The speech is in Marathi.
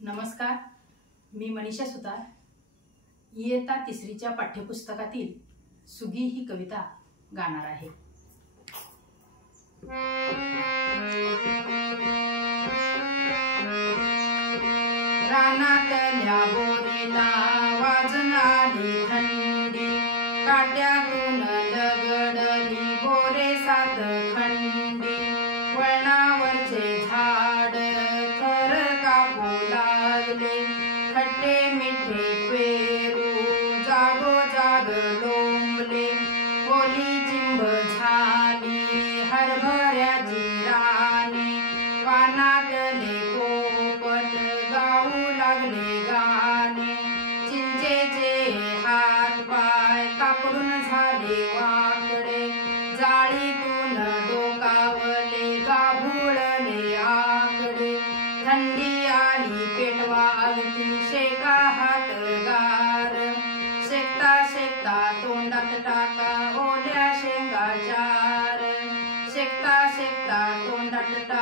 नमस्कार, मी मनीषा सुतार इयत्ता तिसरीच्या पाठ्यपुस्तकातील सुगी ही कविता गाणार आहे। रानातल्या बोरीला वाजून आली थंडी, काट्यातून लगडली बोरे सात खंडी, वळणावरचे झाड थर कापू लागले, खट्टे मिठे पेरू जागोजाग लोंबले, ओली चिंब झाली हरभऱ्याची राने, पानातले पोपट गाऊ लागले गाणे, चिंचेचे हात पाय कापडून झाले वाकडे, जाळीतून डोकावले गाभुळले आकडे, थंडी आली पेटवा अगदी शेका हात गार, शेकता शेकता तोंडात टाका ओल्या शेंगा चार, शेकता शेकता तोंडात टाका